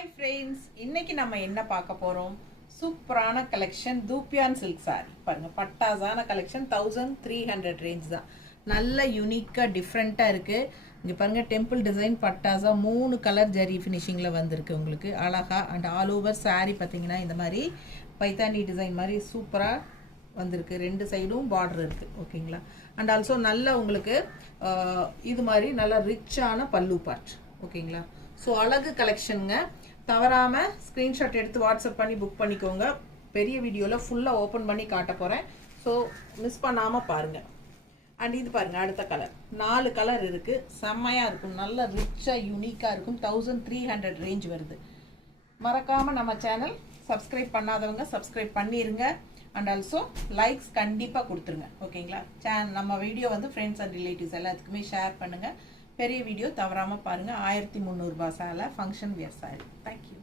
Hi friends, இன்னைக்கு நம்ம என்ன பார்க்க போறோம்? சூப்பரான கலெக்ஷன் தூப்பியான் சில்க் saree. பாருங்க பட்டாசான கலெக்ஷன் 1300 ரேஞ்ச் தான். நல்ல யூனிக்கா டிஃபரெண்டா இருக்கு. இங்க பாருங்க டெம்பிள் டிசைன் பட்டாசா 3 கலர் ஜரி ஃபினிஷிங்ல வந்திருக்கு உங்களுக்கு. அழகா அண்ட் ஆல் ஓவர் saree பாத்தீங்கன்னா இந்த மாதிரி பைத்தானி டிசைன் மாதிரி சூப்பரா வந்திருக்கு. ரெண்டு சைடும் பார்டர் இருக்கு. ஓகேங்களா? அண்ட் ஆல்சோ நல்ல உங்களுக்கு இது மாதிரி நல்ல ரிச்சான பல்லு பார்ட். ஓகேங்களா? ஸோ அழகு கலெக்ஷனுங்க. தவறாம ஸ்க்ரீன்ஷாட் எடுத்து வாட்ஸ்அப் பண்ணி புக் பண்ணிக்கோங்க. பெரிய வீடியோவில் ஃபுல்லாக ஓப்பன் பண்ணி காட்ட போகிறேன். ஸோ மிஸ் பண்ணாமல் பாருங்கள். அண்ட் இது பாருங்கள் அடுத்த கலர் 4 கலர் இருக்குது. செம்மையாக இருக்கும். நல்ல ரிச்சாக யூனிக்காக இருக்கும். 1300 ரேஞ்ச் வருது. மறக்காமல் நம்ம சேனல் சப்ஸ்கிரைப் பண்ணாதவங்க சப்ஸ்கிரைப் பண்ணிடுங்க. அண்ட் ஆல்சோ லைக்ஸ் கண்டிப்பாக கொடுத்துருங்க. ஓகேங்களா? நம்ம வீடியோ வந்து ஃப்ரெண்ட்ஸ் அண்ட் ரிலேட்டிவ்ஸ் எல்லாத்துக்குமே ஷேர் பண்ணுங்கள். பெரிய வீடியோ தவறாமல் பாருங்கள். 1300 ரூபாய் சேலை ஃபங்க்ஷன் வியர் சாரி. தேங்க்யூ.